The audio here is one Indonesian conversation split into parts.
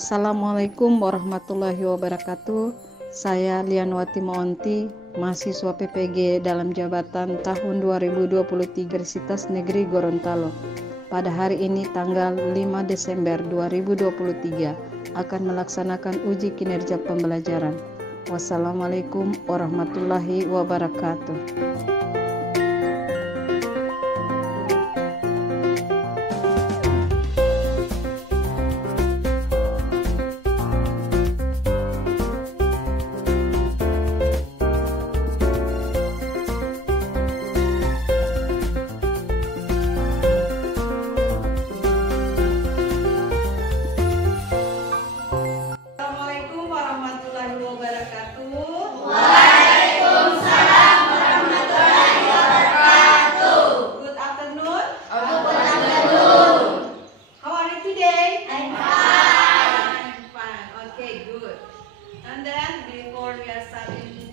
Assalamualaikum warahmatullahi wabarakatuh. Saya Lianwati Maonti, mahasiswa PPG dalam jabatan tahun 2023 Universitas Negeri Gorontalo. Pada hari ini tanggal 5 Desember 2023 akan melaksanakan uji kinerja pembelajaran. Wassalamualaikum warahmatullahi wabarakatuh. And then before we are starting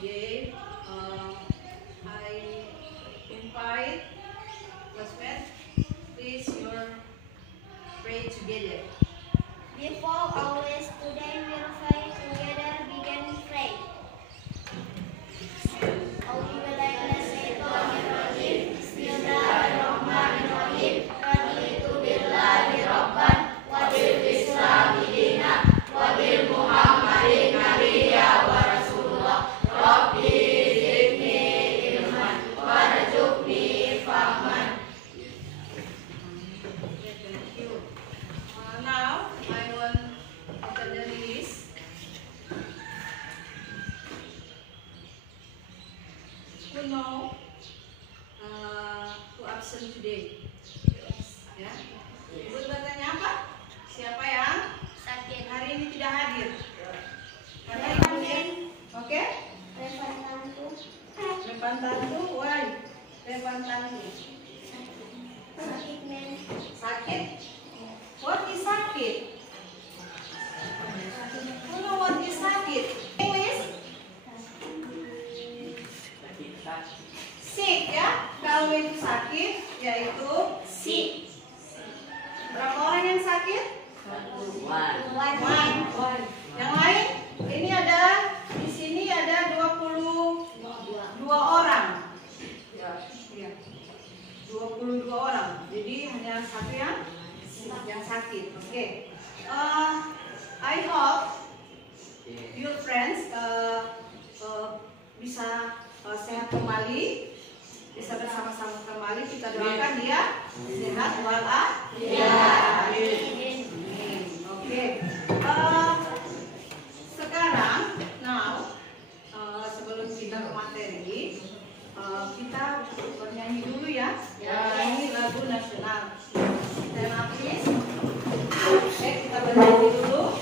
today, I invite classmates, please pray together. Before our students will pray together, begin pray. Bismillahirrahmanirrahim. Bismillahirrahmanirrahim. Raditu billahi rabban wa bil islami dinan wa bil muhammadin nabiyya wa rasulullah. Rabbi zidni ilman warzuqni fahman. Thank you. Now I want to open the list. Who know who absent today? Ya. Ibu bertanya apa? Siapa yang Sakit. hari ini tidak hadir? Karena oke? Depan tantu, why? Depan tantu. Sakit men. Sakit? What is sakit? Who know what is sakit? English? Sick ya? Kalau itu sakit, yaitu sick. Berapa orang yang sakit? One. Yang lain? Ini ada di sini ada 22 orang. Ya. 22 orang. Jadi hanya satu yang sakit. Oke. I hope your friends bisa sehat kembali, bisa bersama-sama kembali. Kita doakan dia sehat walafiat. Oke. Sekarang, sebelum kita ke materi, kita bernyanyi dulu ya. Nyanyi lagu nasional. Stand up please. Oke, kita bernyanyi dulu.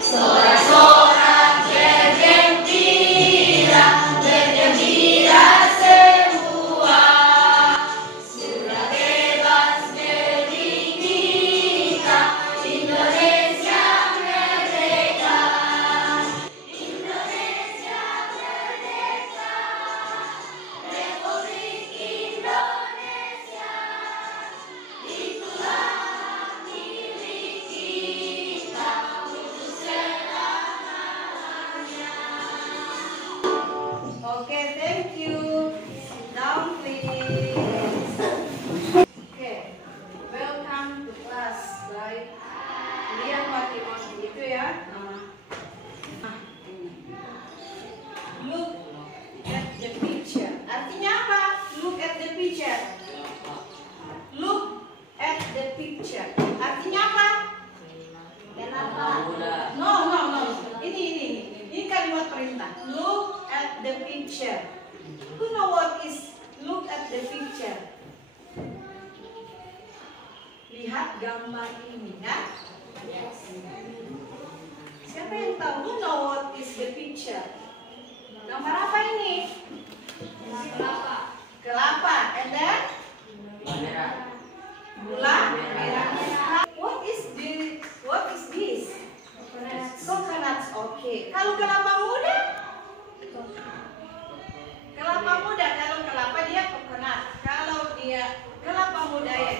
Sorak-sorak bergembira, bergembira semua. Sudah bebas negeri kita, Indonesia merdeka. Indonesia merdeka, Republik Indonesia. Itulah milik kita untuk selamanya. Oke, thank you. Sit down please. Oke, welcome to class by Lianwati Maonti. Itu ya nama. Look at the picture. Artinya apa? Look at the picture. Look at the picture. Artinya apa? Kenapa? No. Ini kalimat perintah. Look at the picture. Who know what is look at the picture? Lihat gambar ini ya. Siapa yang tahu? Who know what is the picture? Gambar apa ini? Kelapa. And then? Gula merah. What is this? Coconuts. Oke. Kalau kelapa muda? Kalau kelapa dia coconut. Kalau dia kelapa muda ya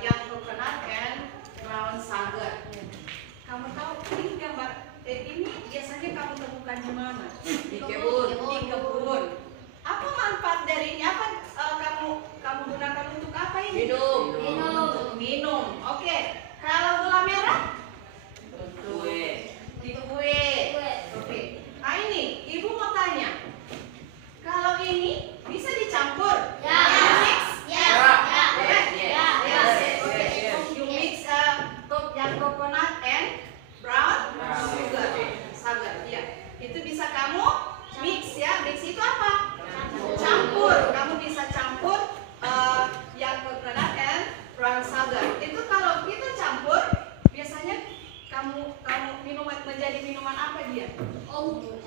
yang coconut and brown sugar. Kamu tahu ini gambar ini biasanya kamu temukan di mana? Di kebun. Di kebun. Apa manfaat dari ini? Apa kamu gunakan untuk apa ini? Minum. Untuk minum. Oke. Kalau gula merah? Kue. Di kue. Oke. Nah ini, ibu mau tanya. Kalau ini bisa dicampur? Ya. Mix? Ya. You mix yang coconut and brown sugar. Ya. Itu bisa kamu mix ya. Mix itu apa? Campur. Kamu bisa campur yang coconut and brown sugar. Itu kalau kita campur, biasanya kamu minuman menjadi minuman apa dia? Omu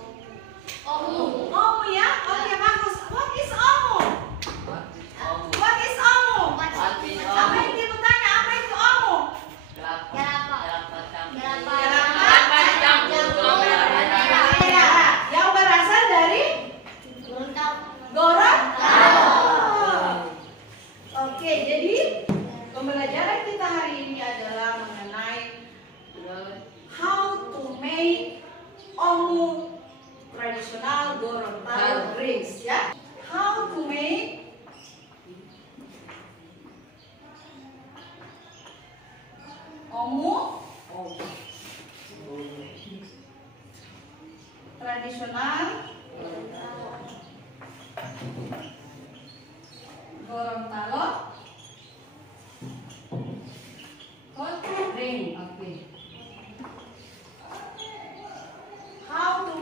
ya? Oke, bagus. What is omu? What is omu? Apa yang dia bertanya? Apa itu omu? Yang berasal dari Gorontalo. Oke, jadi pembelajaran kita hari ini adalah mengenai how to make omu tradisional Gorontalo drinks ya. How to make omu tradisional Gorontalo hot drink. Oke. How to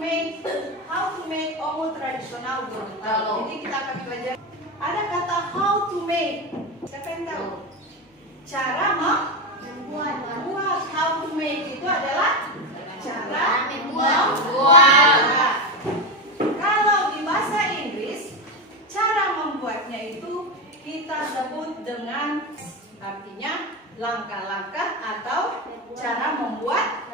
make omu tradisional Gorontalo. Jadi kita akan belajar. Ada kata how to make. Siapa yang tahu? Cara membuat. How to make itu adalah cara membuat. Nah, kalau di bahasa Inggris, cara membuatnya itu kita sebut dengan artinya langkah-langkah atau cara membuat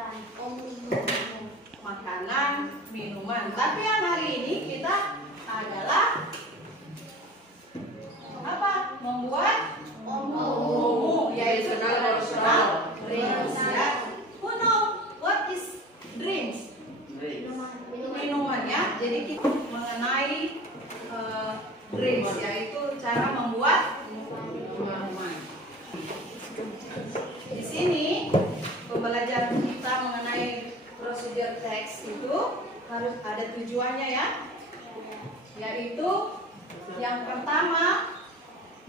makanan, minuman. Tapi yang hari ini kita adalah apa? Membuat omu, yaitu tradisional drinks ya. Who know what is drinks? Minuman ya. Jadi kita mengenai drinks, yaitu cara membuat minuman. Di sini pembelajaran kita mengenai prosedur teks itu harus ada tujuannya ya, yaitu yang pertama,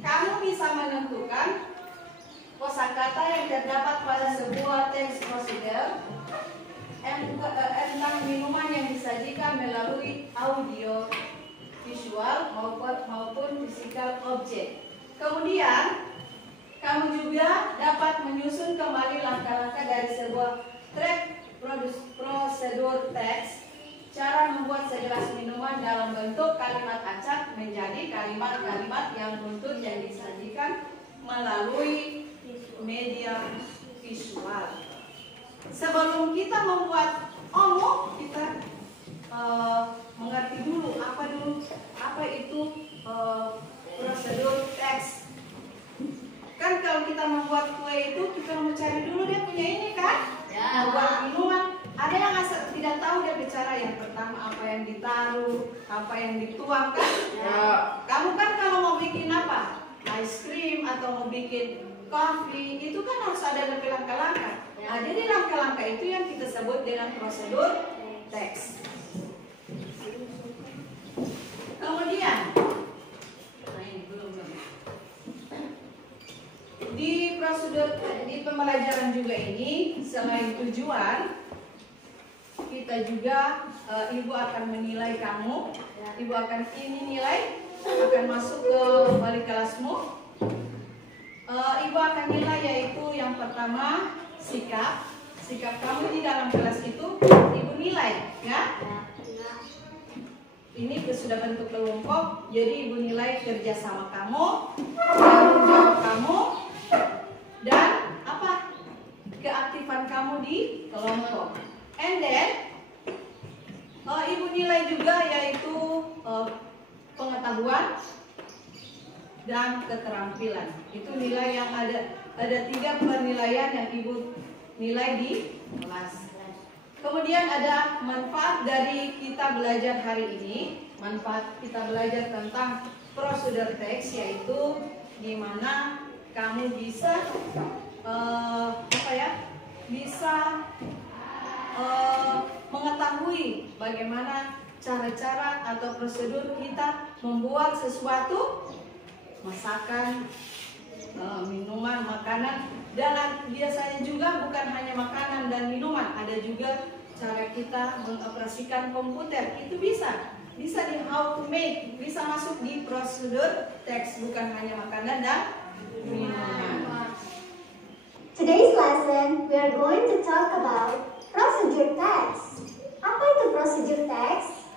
kamu bisa menentukan kosakata yang terdapat pada sebuah teks prosedur tentang minuman yang disajikan melalui audio, visual maupun physical object. Kemudian kamu juga dapat menyusun kembali langkah-langkah dari sebuah track prosedur teks, cara membuat segelas minuman dalam bentuk kalimat acak menjadi kalimat-kalimat yang buntut yang disajikan melalui media visual. Sebelum kita membuat omu, kita mengerti dulu apa itu prosedur teks. Kan kalau kita membuat kue itu kita mau cari dulu dia punya ini kan? Ya. Membuat minuman. Ada yang tidak tahu dia bicara yang pertama apa yang ditaruh, apa yang dituang kan? Ya. Kamu kan kalau mau bikin apa? Ice cream atau mau bikin coffee itu kan harus ada langkah-langkah. Nah, jadi langkah-langkah itu yang kita sebut dengan prosedur teks. Kemudian di prosedur di pembelajaran juga ini selain tujuan kita juga ibu akan menilai kamu, ibu akan ini nilai akan masuk ke balik kelasmu. Ibu akan nilai yaitu yang pertama sikap kamu di dalam kelas itu ibu nilai ya. Ini sudah bentuk kelompok, jadi ibu nilai kerjasama kamu, tanggung jawab kamu, dan apa keaktifan kamu di kelompok. And then ibu nilai juga yaitu pengetahuan dan dengan keterampilan. Itu nilai yang ada 3 penilaian yang Ibu nilai di kelas. Kemudian ada manfaat dari kita belajar hari ini. Manfaat kita belajar tentang prosedur teks, yaitu di mana kamu bisa mengetahui bagaimana cara-cara atau prosedur kita membuat sesuatu, masakan, minuman, makanan, dan biasanya juga bukan hanya makanan dan minuman, ada juga cara kita mengoperasikan komputer. Itu bisa di how to make, bisa masuk di prosedur teks, bukan hanya makanan dan minuman. Today's lesson, we are going to talk about procedure text. Apa itu procedure text?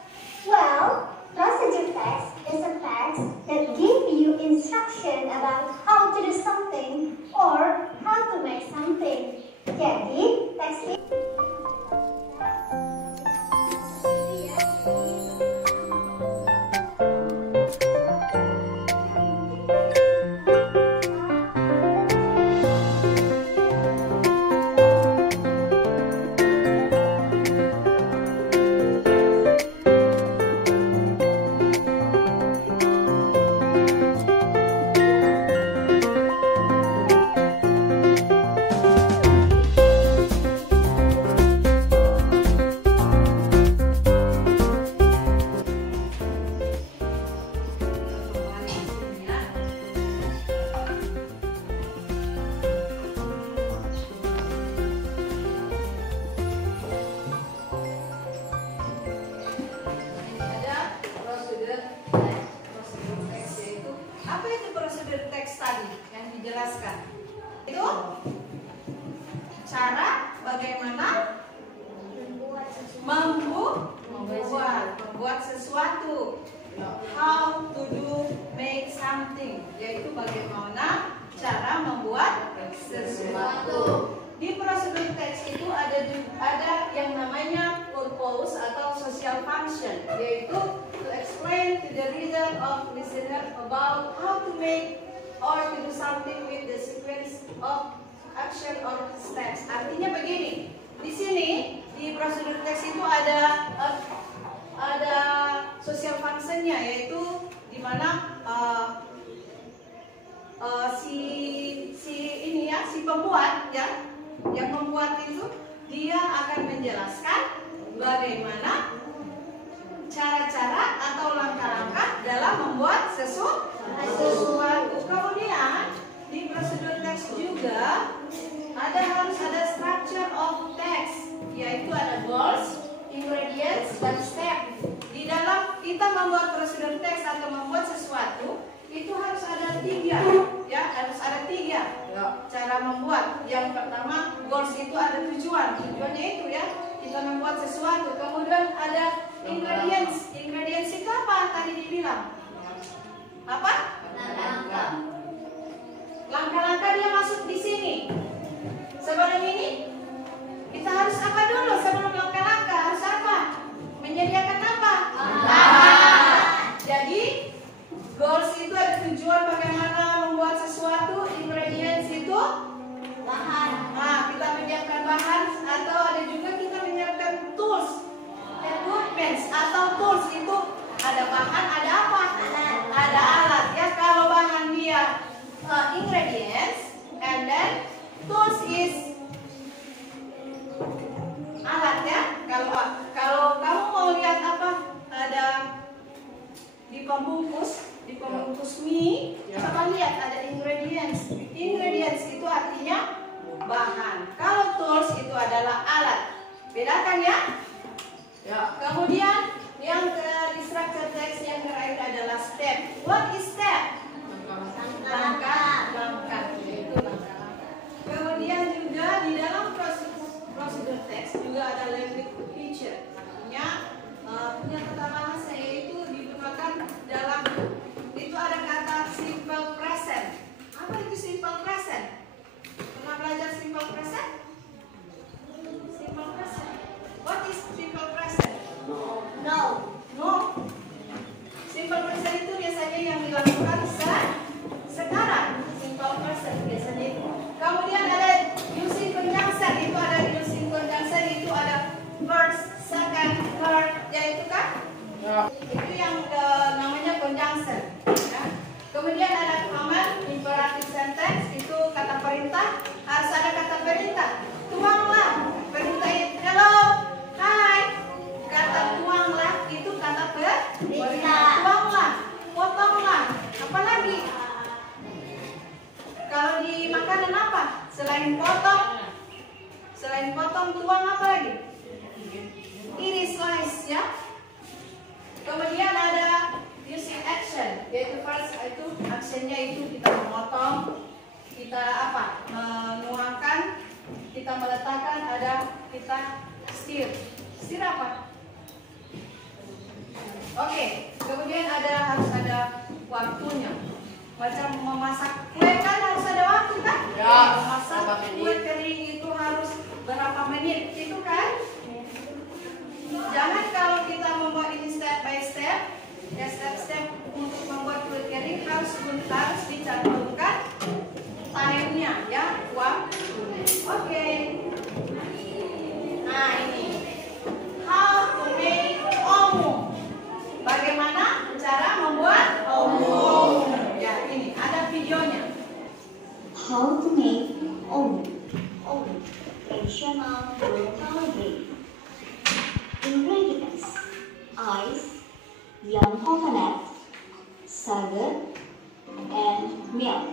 Well, procedure text is a text that gives you instruction about how to do something or how to make something. Jadi, teks ini itu cara bagaimana membuat sesuatu. How to do make something, yaitu bagaimana cara membuat sesuatu. Di prosedur teks itu ada yang namanya purpose atau social function, yaitu to explain to the reader or listener about how to make or to do something with the sequence of action or steps. Artinya begini, di sini di prosedur teks itu ada social functionnya, yaitu di mana si pembuat ya, yang membuat itu dia akan menjelaskan bagaimana cara-cara atau langkah-langkah dalam membuat sesuatu. Kemudian di prosedur teks juga harus ada structure of text, yaitu ada goals, ingredients, dan step. Di dalam kita membuat prosedur teks atau membuat sesuatu itu harus ada 3, ya, harus ada 3 cara membuat. Yang pertama, goals itu ada tujuannya itu ya, kita membuat sesuatu. Kemudian ada ingredients itu apa tadi dibilang? Apa? Langkah-langkah dia masuk di sini. Sebelum ini kita harus apa dulu sebelum langkah-langkah? Harus apa? Menyediakan apa? Jadi goals itu ada tujuan bagaimana membuat sesuatu, ingredients itu bahan. Kita menyiapkan bahan, atau ada juga kita menyiapkan tools, equipments atau tools. Itu ada bahan, ada apa? Ada alat ya. Kalau bahan dia ingredients, and then tools is alat ya. Kalau kamu mau lihat apa, ada di pembungkus mie, coba lihat ada ingredients. Ingredients itu artinya bahan. Kalau tools itu adalah alat. Bedakan ya? Kemudian yang di structure text yang terakhir adalah step. What is step? Langkah. Itu langkah-langkah. Kemudian juga di dalam prosedur teks juga ada language feature. Artinya punya kata bahasa, yaitu digunakan dalam itu ada kata simple present. Apa itu simple present? Pernah belajar simple present? Simple present. What is simple present? No. Simple present itu biasanya yang dilakukan Kalau di makanan apa? Selain potong, tuang apa lagi? Iris, slice ya. Kemudian ada using action, yaitu first itu actionnya itu kita memotong, kita apa? Menuangkan, kita meletakkan, ada kita stir. Stir apa? Oke, kemudian harus ada waktunya. Macam memasak kue kan harus ada waktu kan? Ya. Memasak kue kering itu harus berapa menit, itu kan? Jangan kalau kita membuat ini step by step, ya step untuk membuat kue kering harus dicantumkan time-nya ya, waktu. Oke. Nah ini, how to make omu. Bagaimana cara membuat omu? Ya ini ada videonya. How to make omu. Omu, traditional local drink. Ingredients: ice, young coconut, sugar, and milk.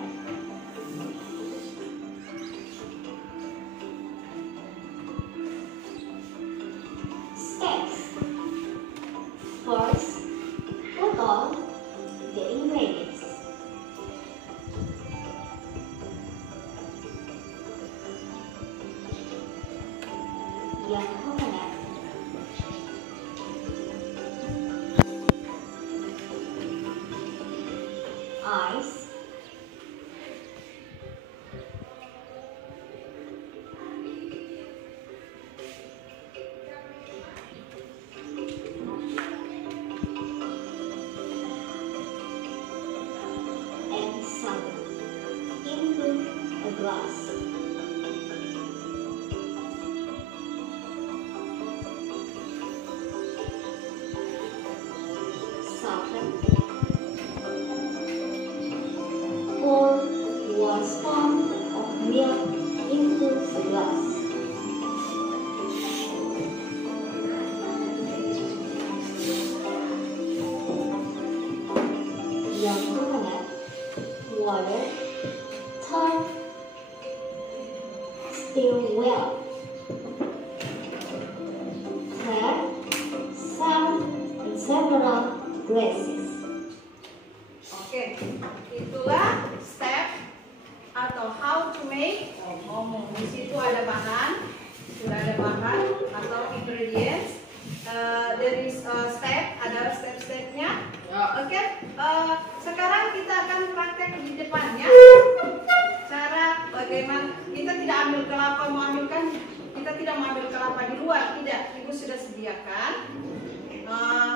Steps. First, put all the ingredients. Young coconut, ice, and sugar into a glass. Soften. Pour 1 spoon of milk into the glass. Young coconut, water, turn, stir well. Add some in several glasses. Oke, itulah step atau how to make omu. Di situ ada bahan, sudah ada bahan atau ingredients. There is step, ada step-stepnya. Oke, sekarang kita akan praktek di depannya. Cara bagaimana kita tidak ambil kelapa, kita tidak mengambil kelapa di luar, tidak. Ibu sudah sediakan.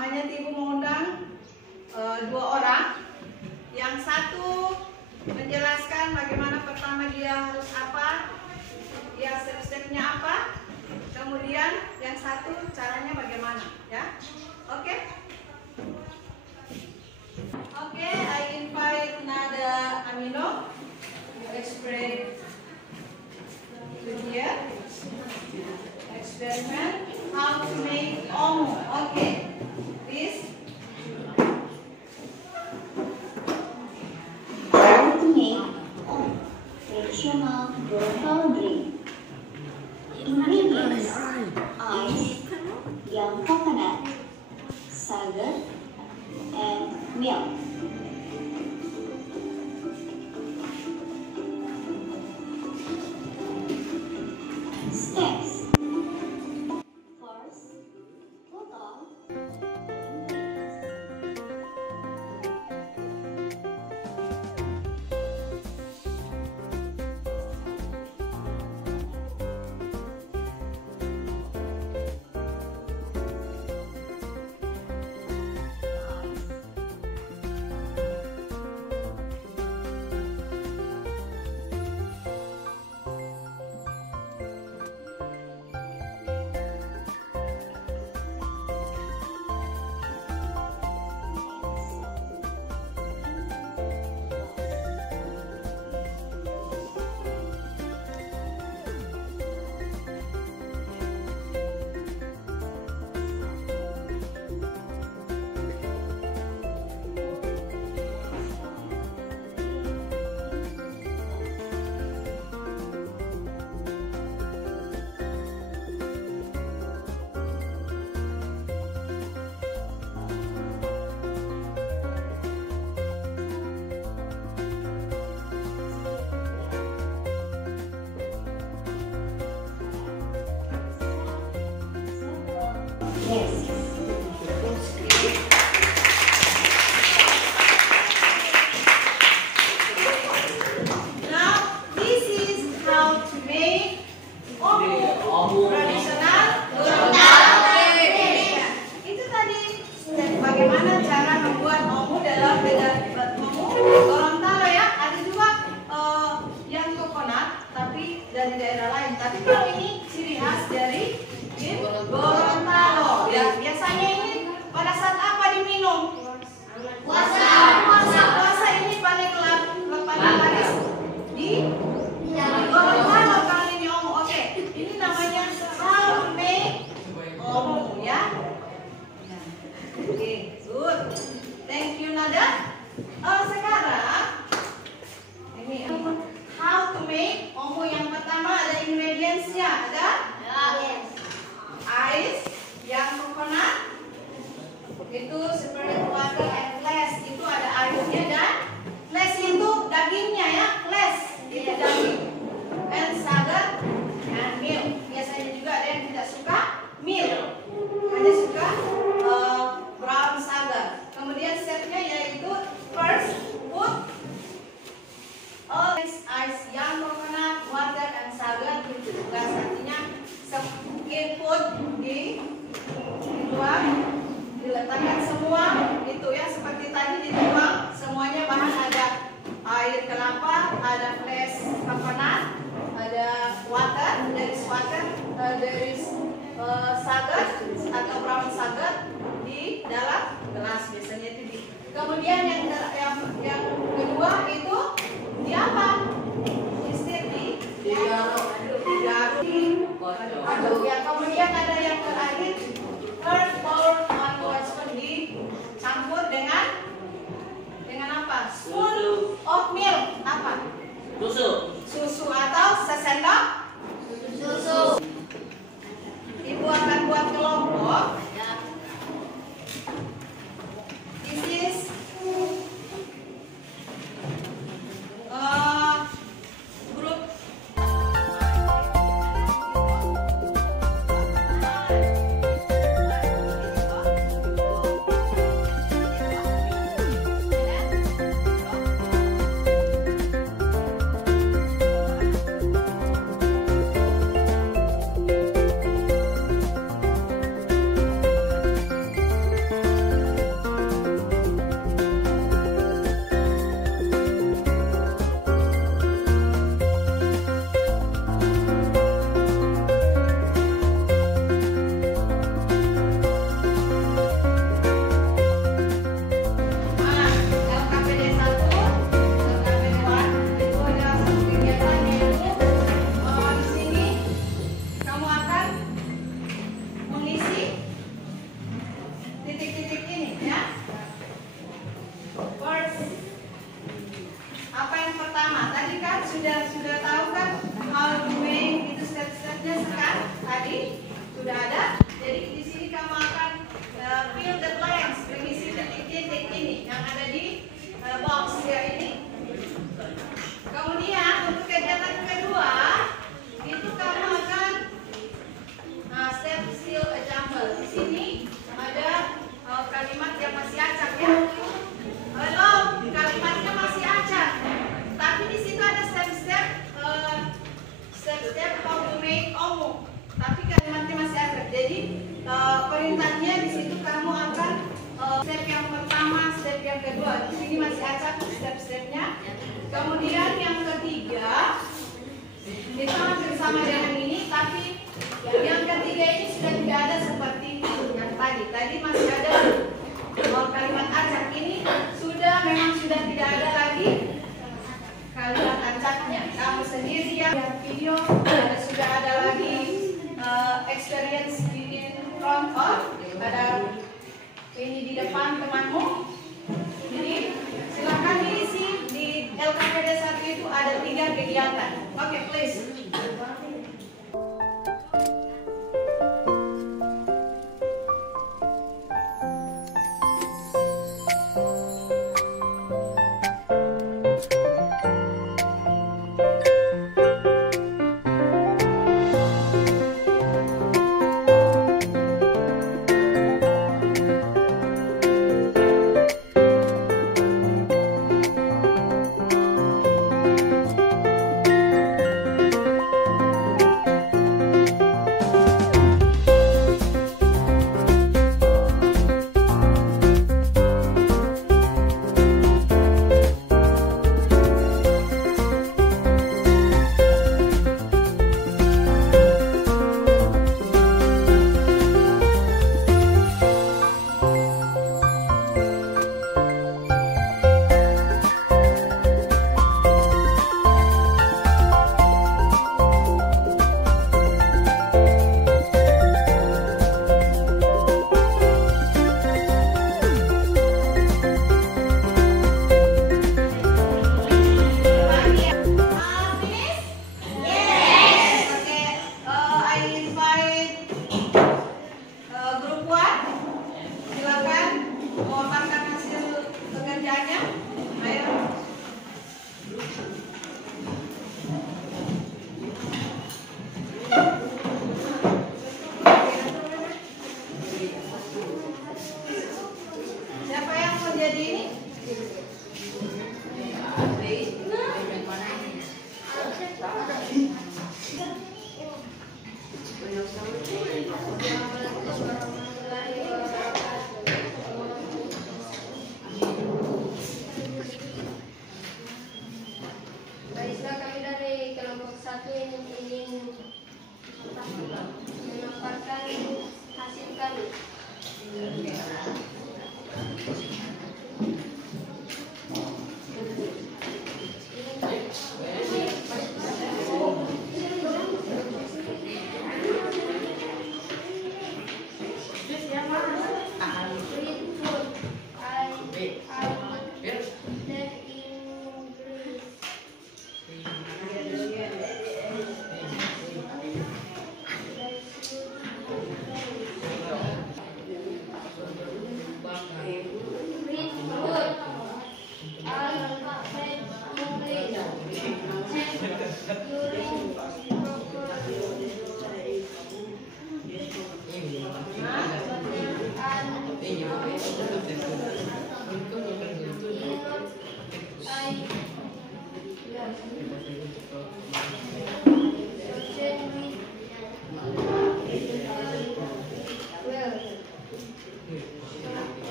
Hanya ibu mengundang 2 orang. Yang satu menjelaskan bagaimana pertama dia harus apa, ya step-stepnya apa. Kemudian yang satu caranya bagaimana, ya. Oke? Oke, I invite Nada Amino to explain to here. Experiment how to make omu. Okay, please. How to make omu, traditional local drink. Ingredients: ice, young coconut, sugar, and milk. Steps. First, put all Tapi kalau ini ciri khas dari Gorontalo. Ya, biasanya ini pada saat apa diminum? Puasa ini paling laris di Gorontalo kalau ini Omo. Oke, ini namanya how to make Omo ya. Oke, good. Thank you Nada. Sekarang ini how to make Omo yang pertama ada ingredients-nya, ada? Yes. Ice yang coconut itu seperti water and flash itu ada airnya dan flash itu dagingnya ya, flash itu daging and sagar and milk. Biasanya juga ada yang tidak suka milk, hanya suka brown sagar. Kemudian stepnya yaitu first put all ice yang coconut, water and sagar into the glass. Artinya input di luar diletakkan semua itu ya, seperti tadi dituang semuanya bahan, ada air kelapa, ada flash coconut, ada water, there is sagar atau brown sagar di dalam gelas biasanya itu di. Kemudian yang kedua itu di apa? Digaruk. Ya, kemudian ada yang terakhir first pour on spoon dicampur dengan apa? Spoon of milk, apa? Susu atau sesendok susu. Ibu akan buat kelompok. This is group. Sudah tahu kan how to make itu step-stepnya sekarang tadi sudah ada. Jadi di sini kamu akan fill the blanks, mengisi titik-titik ini yang ada di box ya ini. Kemudian untuk kegiatan kedua itu kamu akan step seal a jumble. Di sini ada kalimat yang masih acak ya. Hello, kalimatnya masih acak. Tapi di situ ada step-step how to make Omo. Tapi kalimatnya masih acak. Jadi perintahnya di situ kamu akan step yang pertama, step yang kedua. Di sini masih acak step-stepnya. Kemudian yang ketiga kita hampir sama dengan ini, tapi yang ketiga ini sudah tidak ada seperti yang tadi. Tadi masih ada kalimat acak, ini memang sudah tidak ada lagi kalimat acaknya. Kamu sendiri yang video sudah ada lagi experience in front of, ada ini di depan temanmu. Jadi silakan diisi di LKPD 1 itu ada 3 kegiatan. Oke, please. satu ingin mendapatkan hasil kami.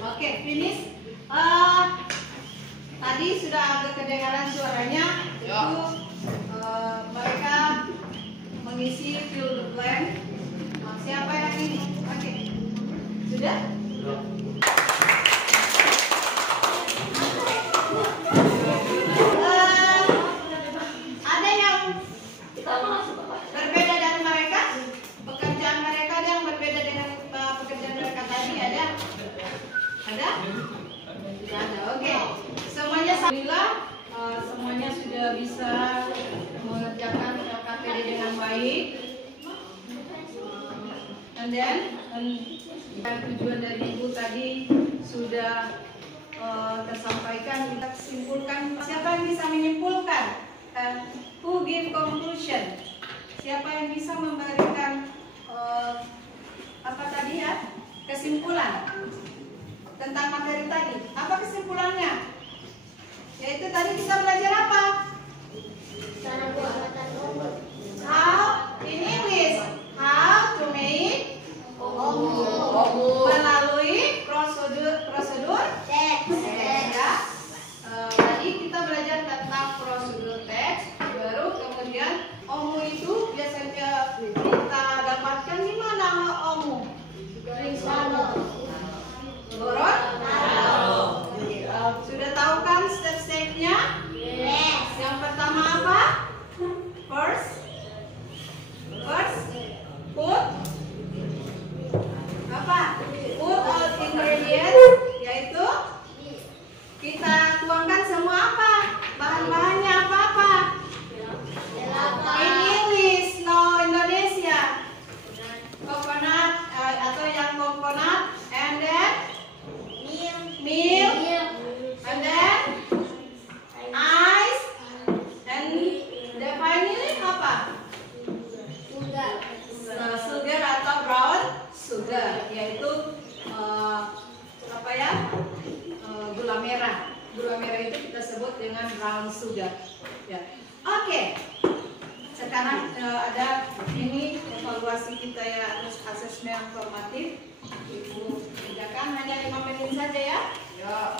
Oke, finish. Tadi sudah agak kedengaran suaranya. Itu mereka mengisi fill the blank. Siapa yang ini? Oke, sudah? Ada yang berbeda dari mereka? Pekerjaan mereka ada yang berbeda dengan pekerjaan mereka tadi? Ada? Ada? Tidak ada. Oke. Semuanya alhamdulillah semuanya sudah bisa mengerjakan KTD dengan baik. And then tujuan dari Ibu tadi sudah tersampaikan. Kita simpulkan. Siapa yang bisa menyimpulkan? Who give conclusion? Siapa yang bisa memberikan apa tadi ya? Kesimpulan tentang materi tadi. Apa kesimpulannya? Yaitu tadi kita belajar apa? Cara pembuatan omu. How in English? How to make Omu. melalui prosedur Teks. ya. Tadi kita belajar tentang prosedur teks, baru kemudian omu itu biasanya kita dapatkan di mana omu? Gorontalo. Sudah tahu kan step-stepnya? Yes. Yang pertama apa? First, put apa? Put all ingredients, yaitu kita tuangkan semua apa? Bahan-bahannya apa-apa? In English, no Indonesia. Coconut atau yang coconut, and then milk, and then ice, and the vanilla apa? Sugar atau brown sugar, yaitu apa ya? Gula merah. Gula merah itu kita sebut dengan brown sugar. Ya. Oke. Sekarang ada ini evaluasi kita ya, terus asesmen formatif. Ibu kerjakan hanya 5 menit saja ya. Yuk.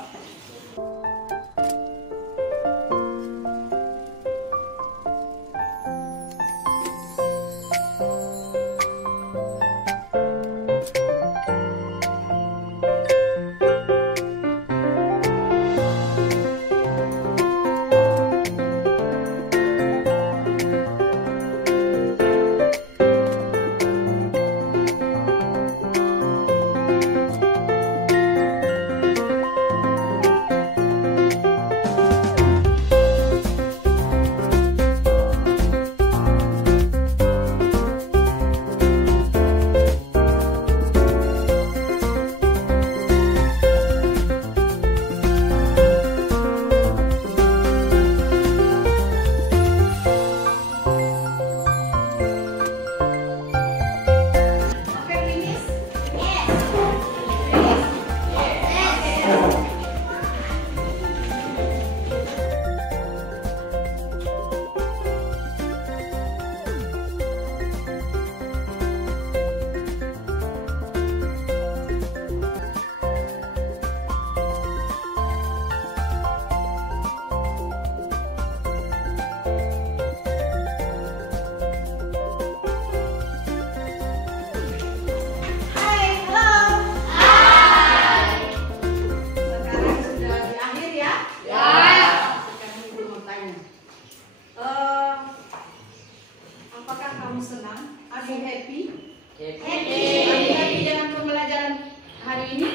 hari ini?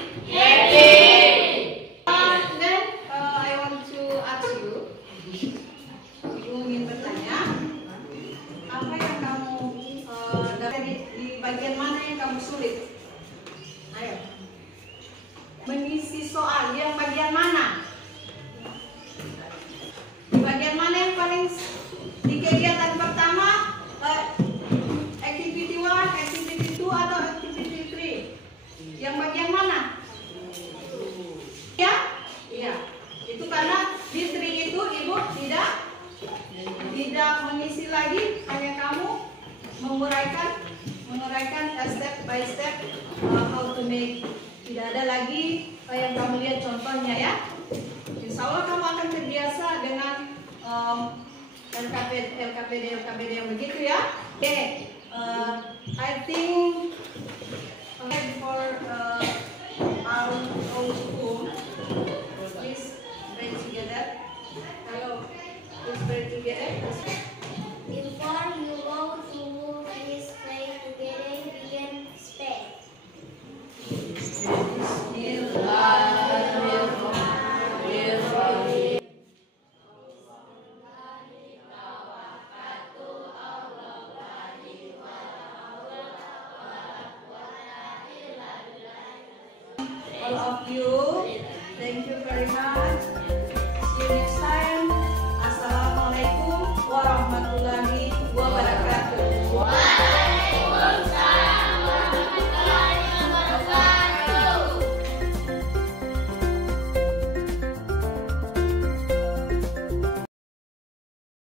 Then I want to ask you. Ibu ingin bertanya, apa yang kamu di bagian mana yang kamu sulit? Ayo. Mengisi soal yang bagian mana? Di bagian mana yang paling di kegiatan pertama? Activity 1, activity 2 atau activity 3? Yang bagian mana? Ya? Iya. Itu karena di 3 itu Ibu tidak mengisi lagi, hanya kamu menguraikan step by step how to make. Tidak ada lagi yang kamu lihat contohnya ya. Insya Allah kamu akan terbiasa dengan LKPD yang begitu ya. Oke, I think for our own school, please pray together. Hello, please pray together. Before you go to move, please pray together. We can spell. All of you, thank you very much. See you next time.